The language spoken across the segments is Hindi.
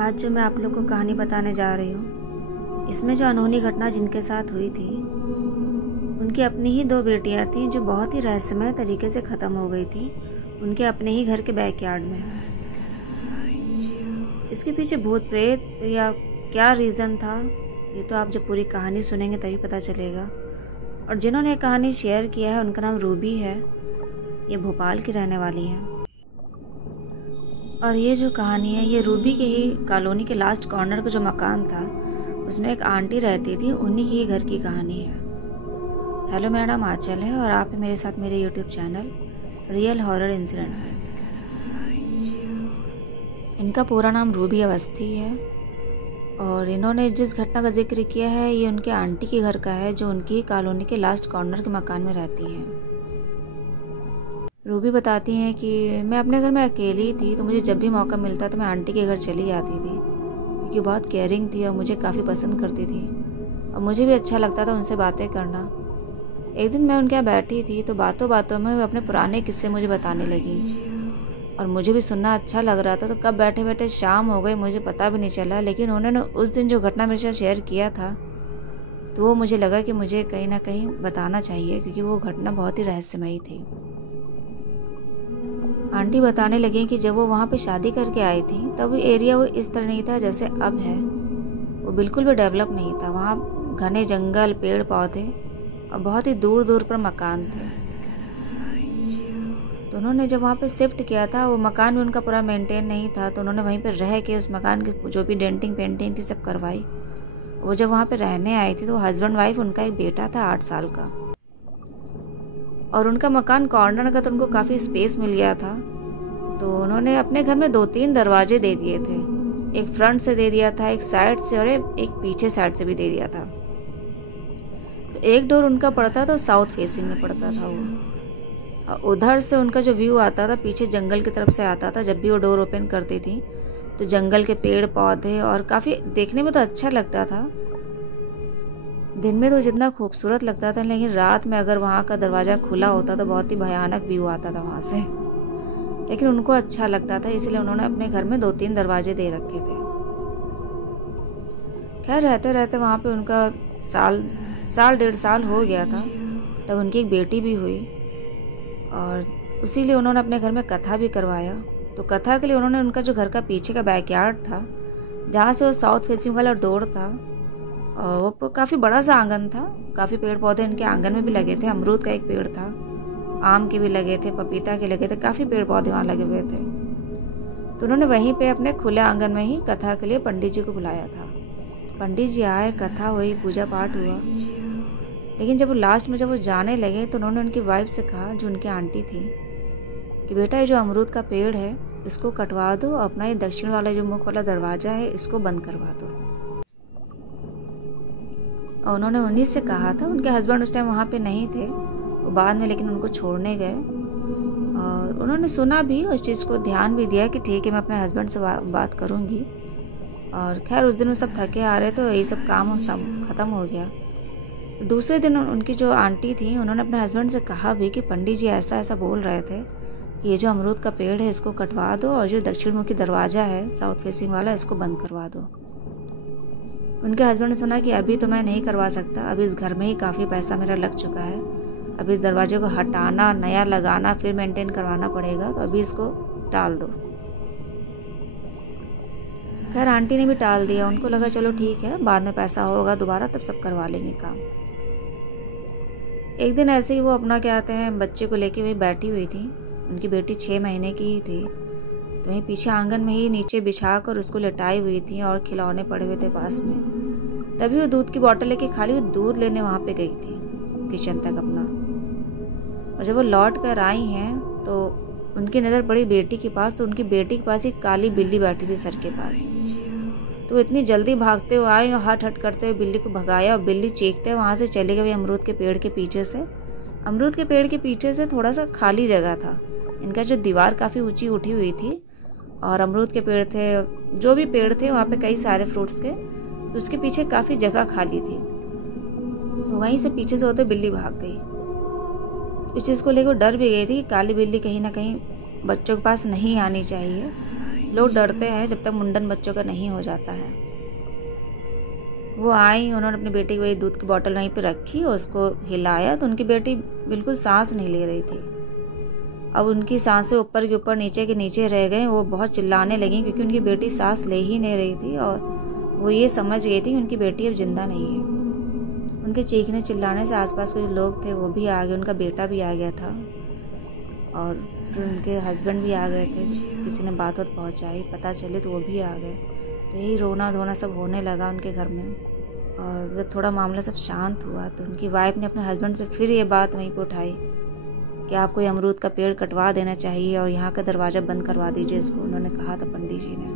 आज जो मैं आप लोग को कहानी बताने जा रही हूँ, इसमें जो अनहोनी घटना जिनके साथ हुई थी, उनकी अपनी ही 2 बेटियाँ थीं जो बहुत ही रहस्यमय तरीके से ख़त्म हो गई थी उनके अपने ही घर के बैकयार्ड में। इसके पीछे भूत प्रेत या क्या रीज़न था, ये तो आप जब पूरी कहानी सुनेंगे तभी पता चलेगा। और जिन्होंने कहानी शेयर किया है उनका नाम रूबी है, ये भोपाल की रहने वाली हैं। और ये जो कहानी है ये रूबी के ही कॉलोनी के लास्ट कॉर्नर का जो मकान था उसमें एक आंटी रहती थी, उन्हीं की घर की कहानी है। हेलो, मेरा नाम आंचल है और आप मेरे साथ मेरे YouTube channel real horror incident है। इनका पूरा नाम रूबी अवस्थी है और इन्होंने जिस घटना का जिक्र किया है ये उनके आंटी के घर का है जो उनकी कॉलोनी के लास्ट कॉर्नर के मकान में रहती हैं। रूबी बताती हैं कि मैं अपने घर में अकेली थी तो मुझे जब भी मौका मिलता तो मैं आंटी के घर चली जाती थी क्योंकि बहुत केयरिंग थी और मुझे काफ़ी पसंद करती थी और मुझे भी अच्छा लगता था उनसे बातें करना। एक दिन मैं उनके यहाँ बैठी थी तो बातों बातों में वो अपने पुराने किस्से मुझे बताने लगी और मुझे भी सुनना अच्छा लग रहा था। तो कब बैठे बैठे शाम हो गई मुझे पता भी नहीं चला, लेकिन उन्होंने उस दिन जो घटना मेरे साथ शेयर किया था तो वो मुझे लगा कि मुझे कहीं ना कहीं बताना चाहिए क्योंकि वो घटना बहुत ही रहस्यमयी थी। आंटी बताने लगी कि जब वो वहाँ पे शादी करके आई थी तब एरिया वो इस तरह नहीं था जैसे अब है, वो बिल्कुल भी डेवलप नहीं था। वहाँ घने जंगल, पेड़ पौधे और बहुत ही दूर दूर पर मकान थे। तो उन्होंने जब वहाँ पे शिफ्ट किया था वो मकान भी उनका पूरा मेंटेन नहीं था, तो उन्होंने वहीं पर रह के उस मकान की जो भी डेंटिंग पेंटिंग थी सब करवाई। वो जब वहाँ पे रहने आई थी तो हस्बैंड वाइफ, उनका एक बेटा था 8 साल का और उनका मकान कॉर्नर का तो उनको काफ़ी स्पेस मिल गया था। तो उन्होंने अपने घर में 2-3 दरवाजे दे दिए थे, एक फ्रंट से दे दिया था, एक साइड से और एक पीछे साइड से भी दे दिया था। तो एक डोर उनका पड़ता था साउथ फेसिंग में पड़ता था वो, उधर से उनका जो व्यू आता था पीछे जंगल की तरफ से आता था। जब भी वो डोर ओपन करती थी तो जंगल के पेड़ पौधे और काफ़ी देखने में तो अच्छा लगता था। दिन में तो जितना खूबसूरत लगता था, लेकिन रात में अगर वहाँ का दरवाज़ा खुला होता तो बहुत ही भयानक व्यू आता था वहाँ से, लेकिन उनको अच्छा लगता था इसलिए उन्होंने अपने घर में 2-3 दरवाजे दे रखे थे। खैर रहते रहते वहाँ पे उनका साल 1.5 साल हो गया था, तब उनकी एक बेटी भी हुई और उसीलिए उन्होंने अपने घर में कथा भी करवाया। तो कथा के लिए उन्होंने उनका जो घर का पीछे का बैकयार्ड था जहाँ से वो साउथ फेसिंग वाला डोर था, और वो काफ़ी बड़ा सा आंगन था, काफ़ी पेड़ पौधे इनके आंगन में भी लगे थे। अमरूद का एक पेड़ था, आम के भी लगे थे, पपीता के लगे थे, काफ़ी पेड़ पौधे वहाँ लगे हुए थे। तो उन्होंने वहीं पे अपने खुले आंगन में ही कथा के लिए पंडित जी को बुलाया था। पंडित जी आए, कथा हुई, पूजा पाठ हुआ। लेकिन जब वो लास्ट में जब वो जाने लगे तो उन्होंने उनकी वाइफ से कहा, जो उनकी आंटी थी, कि बेटा ये जो अमरूद का पेड़ है इसको कटवा दो, अपना ये दक्षिण वाला जो मुख वाला दरवाज़ा है इसको बंद करवा दो। और उन्होंने उन्हीं से कहा था। उनके हस्बैंड उस टाइम वहाँ पे नहीं थे, वो बाद में लेकिन उनको छोड़ने गए और उन्होंने सुना भी, उस चीज़ को ध्यान भी दिया कि ठीक है मैं अपने हस्बैंड से बात करूँगी। और खैर उस दिन वो सब थके आ रहे तो यही सब काम सब ख़त्म हो गया। दूसरे दिन उनकी जो आंटी थी उन्होंने अपने हस्बैंड से कहा भी कि पंडित जी ऐसा ऐसा बोल रहे थे कि ये जो अमरूद का पेड़ है इसको कटवा दो और जो दक्षिण मुखी दरवाज़ा है साउथ फेसिंग वाला इसको बंद करवा दो। उनके हस्बैंड ने सुना कि अभी तो मैं नहीं करवा सकता, अभी इस घर में ही काफ़ी पैसा मेरा लग चुका है, अभी इस दरवाजे को हटाना, नया लगाना, फिर मेंटेन करवाना पड़ेगा, तो अभी इसको टाल दो। खैर आंटी ने भी टाल दिया, उनको लगा चलो ठीक है बाद में पैसा होगा दोबारा तब सब करवा लेंगे काम। एक दिन ऐसे ही वो अपना क्या कहते हैं बच्चे को लेके वही बैठी हुई थी, उनकी बेटी 6 महीने की ही थी, तो वहीं पीछे आंगन में ही नीचे बिछा कर उसको लेटाई हुई थी और खिलौने पड़े हुए थे पास में। तभी वो दूध की बोतल लेके खाली वो दूध लेने वहाँ पे गई थी किचन तक अपना, और जब वो लौट कर आई हैं तो उनकी नज़र पड़ी बेटी के पास, तो उनकी बेटी के पास एक काली बिल्ली बैठी थी सर के पास। तो वो इतनी जल्दी भागते हुए आई और हट हट करते हुए बिल्ली को भगाया और बिल्ली चीखते वहाँ से चली गई अमरूद के पेड़ के पीछे से। अमरूद के पेड़ के पीछे से थोड़ा सा खाली जगह था, इनका जो दीवार काफ़ी ऊँची उठी हुई थी और अमरूद के पेड़ थे, जो भी पेड़ थे वहाँ पे कई सारे फ्रूट्स के, तो उसके पीछे काफ़ी जगह खाली थी। तो वहीं से पीछे से होते बिल्ली भाग गई। इस चीज़ को लेकर डर भी गई थी कि काली बिल्ली कहीं ना कहीं बच्चों के पास नहीं आनी चाहिए। लोग डरते हैं जब तक मुंडन बच्चों का नहीं हो जाता है। वो आई, उन्होंने अपनी बेटी की वही दूध की बोतल वहीं पे रखी और उसको हिलाया तो उनकी बेटी बिल्कुल सांस नहीं ले रही थी। अब उनकी सांसें ऊपर के ऊपर नीचे के नीचे रह गई। वो बहुत चिल्लाने लगी क्योंकि उनकी बेटी सांस ले ही नहीं रही थी और वो ये समझ गई थी कि उनकी बेटी अब जिंदा नहीं है। उनके चीखने चिल्लाने से आसपास के जो लोग थे वो भी आ गए, उनका बेटा भी आ गया था और जो उनके हस्बैंड भी आ गए थे। किसी ने बात पहुंचाई, पता चले तो वो भी आ गए। तो यही रोना धोना सब होने लगा उनके घर में। और जब थोड़ा मामला सब शांत हुआ तो उनकी वाइफ ने अपने हस्बैंड से फिर ये बात वहीं पर उठाई कि आपको ये अमरूद का पेड़ कटवा देना चाहिए और यहाँ का दरवाज़ा बंद करवा दीजिए इसको, उन्होंने कहा था पंडित जी ने।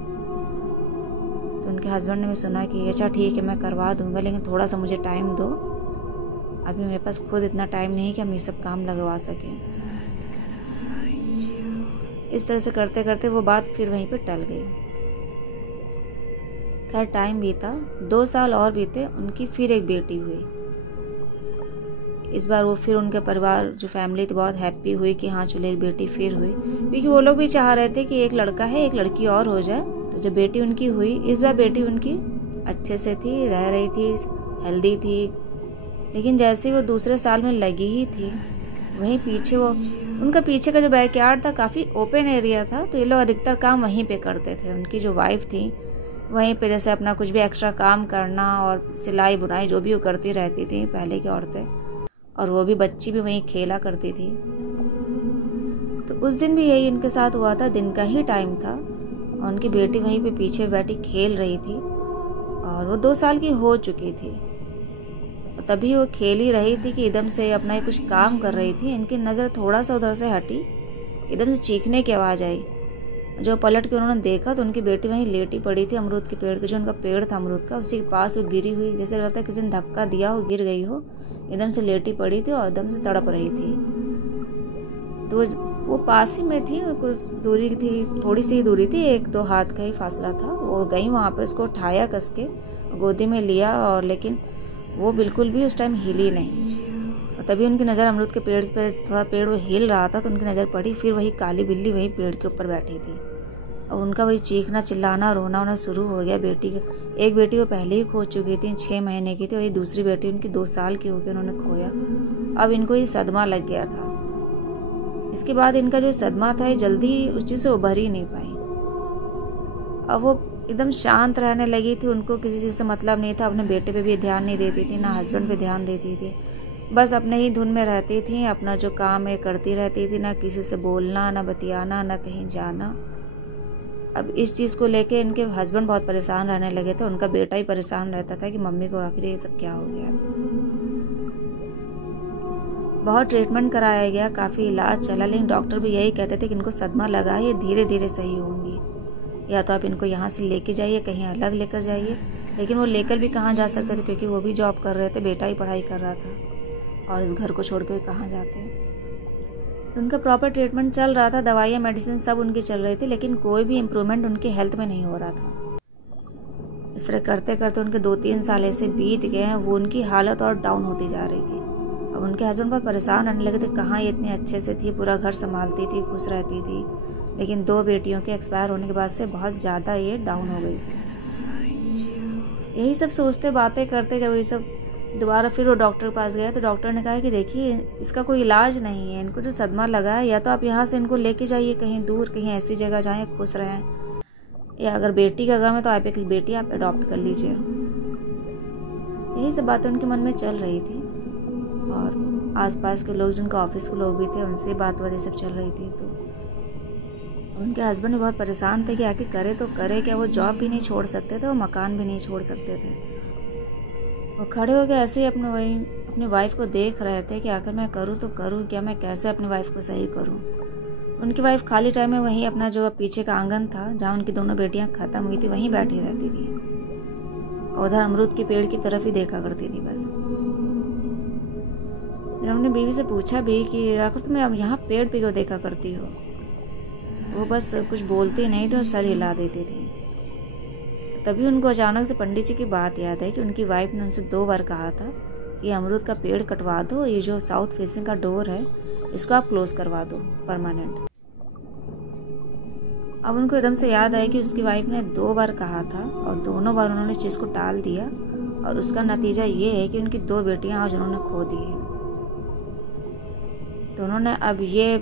तो उनके हस्बैंड ने भी सुना कि अच्छा ठीक है मैं करवा दूंगा, लेकिन थोड़ा सा मुझे टाइम दो, अभी मेरे पास खुद इतना टाइम नहीं कि हम ये सब काम लगवा सकें। इस तरह से करते करते वो बात फिर वहीं पर टल गई। खैर टाइम बीता, 2 साल और बीते, उनकी फिर एक बेटी हुई। इस बार वो फिर उनके परिवार जो फैमिली थी बहुत हैप्पी हुई कि हाँ चलो एक बेटी फिर हुई, क्योंकि वो लोग भी चाह रहे थे कि एक लड़का है एक लड़की और हो जाए। तो जब बेटी उनकी हुई, इस बार बेटी उनकी अच्छे से थी, रह रही थी, हेल्दी थी। लेकिन जैसे वो दूसरे साल में लगी ही थी, वहीं पीछे वो उनका पीछे का जो बैकयार्ड था काफ़ी ओपन एरिया था, तो ये लोग अधिकतर काम वहीं पे करते थे। उनकी जो वाइफ थी वहीं पे जैसे अपना कुछ भी एक्स्ट्रा काम करना और सिलाई बुनाई जो भी वो करती रहती थी पहले की औरतें, और वो भी बच्ची भी वहीं खेला करती थी। तो उस दिन भी यही इनके साथ हुआ था, दिन का ही टाइम था और उनकी बेटी वहीं पे पीछे बैठी खेल रही थी और वो 2 साल की हो चुकी थी। तभी वो खेल ही रही थी कि एकदम से अपना कुछ काम कर रही थी, इनकी नज़र थोड़ा सा उधर से हटी, एकदम से चीखने की आवाज़ आई। जो पलट के उन्होंने देखा तो उनकी बेटी वहीं लेटी पड़ी थी अमरूद के पेड़ के, जो उनका पेड़ था अमरूद का, उसी के पास वो गिरी हुई, जैसे लगता है किसी ने धक्का दिया हो गिर गई हो, एकदम से लेटी पड़ी थी और एकदम से तड़प रही थी। तो वो पास ही में थी, कुछ दूरी थी, थोड़ी सी दूरी थी, 1-2 हाथ का ही फासला था। वो गई वहाँ पे, उसको उठाया कस के, गोदी में लिया, और लेकिन वो बिल्कुल भी उस टाइम हिली नहीं। और तभी उनकी नज़र अमरूद के पेड़ पे, थोड़ा पेड़ वो हिल रहा था तो उनकी नज़र पड़ी, फिर वही काली बिल्ली वही पेड़ के ऊपर बैठी थी। और उनका वही चीखना चिल्लाना रोना होना शुरू हो गया। बेटी एक बेटी वो पहले ही खो चुकी थी, 6 महीने की थी, वही दूसरी बेटी उनकी 2 साल की होकर उन्होंने खोया। अब इनको ये सदमा लग गया था। इसके बाद इनका जो सदमा था ये जल्दी उस चीज़ से उभर ही नहीं पाई। अब वो एकदम शांत रहने लगी थी, उनको किसी चीज़ से मतलब नहीं था, अपने बेटे पे भी ध्यान नहीं देती थी, ना हस्बैंड पे ध्यान देती थी, बस अपने ही धुन में रहती थी, अपना जो काम है करती रहती थी, ना किसी से बोलना, ना बतियाना, ना कहीं जाना। अब इस चीज़ को लेके इनके हस्बैंड बहुत परेशान रहने लगे थे, उनका बेटा ही परेशान रहता था कि मम्मी को आखिर ये सब क्या हो गया। बहुत ट्रीटमेंट कराया गया, काफ़ी इलाज चला, लेकिन डॉक्टर भी यही कहते थे कि इनको सदमा लगा है, ये धीरे धीरे सही होंगी, या तो आप इनको यहाँ से लेके जाइए, कहीं अलग लेकर जाइए। लेकिन वो लेकर भी कहाँ जा सकते थे, क्योंकि वो भी जॉब कर रहे थे, बेटा ही पढ़ाई कर रहा था, और इस घर को छोड़ के कहाँ जाते। तो उनका प्रॉपर ट्रीटमेंट चल रहा था, दवाइयाँ मेडिसिन सब उनकी चल रही थी, लेकिन कोई भी इम्प्रूवमेंट उनकी हेल्थ में नहीं हो रहा था। इस तरह करते करते उनके 2-3 साल ऐसे बीत गए हैं, वो उनकी हालत और डाउन होती जा रही थी। अब उनके हस्बैंड बहुत परेशान रहने लगे थे, कहाँ ये इतने अच्छे से थी, पूरा घर संभालती थी, खुश रहती थी, लेकिन 2 बेटियों के एक्सपायर होने के बाद से बहुत ज़्यादा ये डाउन हो गई थी। यही सब सोचते बातें करते जब ये सब दोबारा फिर वो डॉक्टर के पास गया, तो डॉक्टर ने कहा कि देखिए इसका कोई इलाज नहीं है, इनको जो सदमा लगा है, या तो आप यहाँ से इनको लेके जाइए कहीं दूर, कहीं ऐसी जगह जहाँ खुश रहें, या अगर बेटी का गम है तो आप एक बेटी आप अडॉप्ट कर लीजिए। यही सब बातें उनके मन में चल रही थी, और आसपास के लोग, जिनका ऑफिस के लोग भी थे, उनसे बात ये सब चल रही थी। तो उनके हस्बैंड भी बहुत परेशान थे कि आखिर करे तो करे क्या, वो जॉब भी नहीं छोड़ सकते थे, वो मकान भी नहीं छोड़ सकते थे। वो खड़े हो गए ऐसे ही अपनी वाइफ को देख रहे थे कि आखिर मैं करूँ तो करूँ क्या, मैं कैसे अपनी वाइफ को सही करूँ। उनकी वाइफ खाली टाइम में वहीं अपना जो पीछे का आंगन था जहाँ उनकी दोनों बेटियाँ ख़त्म हुई थी, वहीं बैठी रहती थी, और उधर अमरूद के पेड़ की तरफ ही देखा करती थी बस। जब हमने बीवी से पूछा भी कि आखिर तुम यहाँ पेड़ पे क्यों देखा करती हो, वो बस कुछ बोलती नहीं तो सर हिला देती थी। तभी उनको अचानक से पंडित जी की बात याद है कि उनकी वाइफ ने उनसे 2 बार कहा था कि अमरूद का पेड़ कटवा दो, ये जो साउथ फेसिंग का डोर है इसको आप क्लोज करवा दो परमानेंट। अब उनको एकदम से याद आया कि उसकी वाइफ ने 2 बार कहा था और दोनों बार उन्होंने इस चीज़ को टाल दिया, और उसका नतीजा ये है कि उनकी 2 बेटियां आज उन्होंने खो दी है। तो उन्होंने अब ये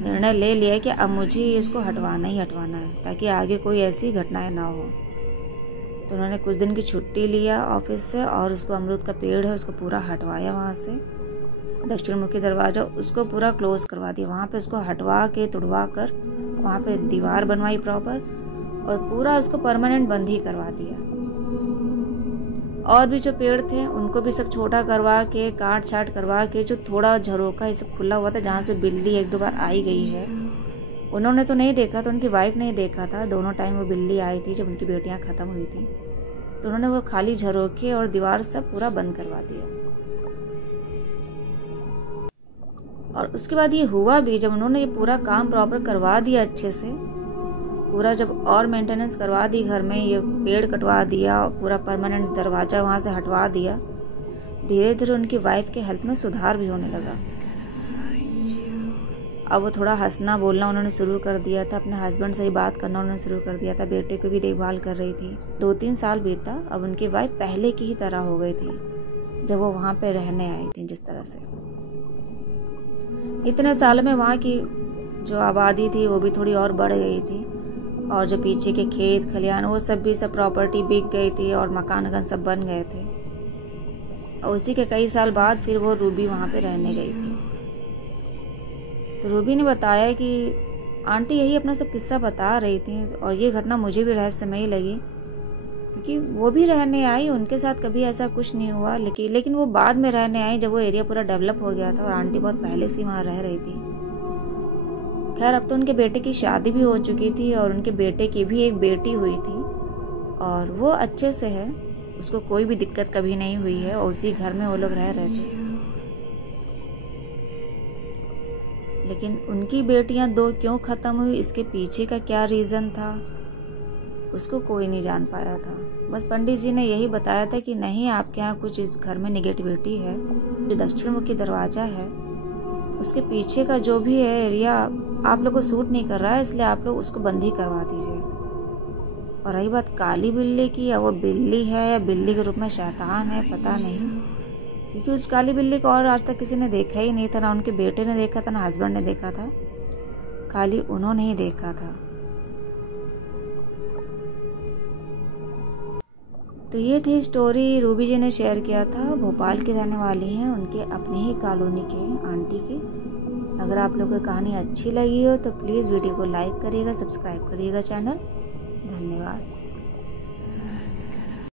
निर्णय ले लिया कि अब मुझे इसको हटवाना ही हटवाना है, ताकि आगे कोई ऐसी घटनाएं ना हो। तो उन्होंने कुछ दिन की छुट्टी लिया ऑफिस से और उसको अमरूद का पेड़ है उसको पूरा हटवाया, वहाँ से दक्षिण मुखी दरवाज़ा उसको पूरा क्लोज करवा दिया। वहाँ पे उसको हटवा के तुड़वा कर वहाँ पे दीवार बनवाई प्रॉपर, और पूरा उसको परमानेंट बंद ही करवा दिया। और भी जो पेड़ थे उनको भी सब छोटा करवा के काट छाट करवा के, जो थोड़ा झरोका ये सब खुला हुआ था जहाँ से बिल्ली 1-2 बार आई गई है, उन्होंने तो नहीं देखा, तो उनकी वाइफ ने देखा था दोनों टाइम वो बिल्ली आई थी जब उनकी बेटियां ख़त्म हुई थी। तो उन्होंने वो खाली झरोखे और दीवार सब पूरा बंद करवा दिया। और उसके बाद ये हुआ भी, जब उन्होंने ये पूरा काम प्रॉपर करवा दिया अच्छे से, पूरा जब और मेंटेनेंस करवा दी घर में, ये पेड़ कटवा दिया, पूरा परमानेंट दरवाज़ा वहाँ से हटवा दिया, धीरे धीरे उनकी वाइफ के हेल्थ में सुधार भी होने लगा। अब वो थोड़ा हंसना बोलना उन्होंने शुरू कर दिया था, अपने हस्बैंड से ही बात करना उन्होंने शुरू कर दिया था, बेटे को भी देखभाल कर रही थी। 2-3 साल बीता, अब उनकी वाइफ पहले की ही तरह हो गई थी जब वो वहाँ पे रहने आई थी। जिस तरह से इतने साल में वहाँ की जो आबादी थी वो भी थोड़ी और बढ़ गई थी, और जो पीछे के खेत खलियान वो सब भी सब प्रॉपर्टी बिक गई थी और मकान वकान सब बन गए थे। और उसी के कई साल बाद फिर वो रूबी वहाँ पे रहने गई थी। तो रूबी ने बताया कि आंटी यही अपना सब किस्सा बता रही थी, और ये घटना मुझे भी रहस्यमयी लगी, क्योंकि वो भी रहने आई, उनके साथ कभी ऐसा कुछ नहीं हुआ, लेकिन वो बाद में रहने आई जब वो एरिया पूरा डेवलप हो गया था, और आंटी बहुत पहले से वहाँ रह रही थी। खैर अब तो उनके बेटे की शादी भी हो चुकी थी और उनके बेटे की भी एक बेटी हुई थी, और वो अच्छे से है, उसको कोई भी दिक्कत कभी नहीं हुई है, और उसी घर में वो लोग रह रहे थे। लेकिन उनकी बेटियां 2 क्यों ख़त्म हुई, इसके पीछे का क्या रीज़न था, उसको कोई नहीं जान पाया था। बस पंडित जी ने यही बताया था कि नहीं, आपके यहाँ कुछ इस घर में नेगेटिविटी है, जो दक्षिण मुखी दरवाज़ा है उसके पीछे का जो भी है एरिया आप लोग को सूट नहीं कर रहा है, इसलिए आप लोग उसको बंद ही करवा दीजिए। और रही बात काली बिल्ली की, या वो बिल्ली है या बिल्ली के रूप में शैतान है, पता नहीं, क्योंकि उस काली बिल्ली को और आज तक किसी ने देखा ही नहीं था, ना उनके बेटे ने देखा था ना हस्बैंड ने देखा था, खाली उन्होंने ही देखा था। तो ये थी स्टोरी रूबी जी ने शेयर किया था। भोपाल की रहने वाली हैं, उनके अपने ही कॉलोनी के आंटी के। अगर आप लोगों को कहानी अच्छी लगी हो तो प्लीज़ वीडियो को लाइक करिएगा, सब्सक्राइब करिएगा चैनल। धन्यवाद।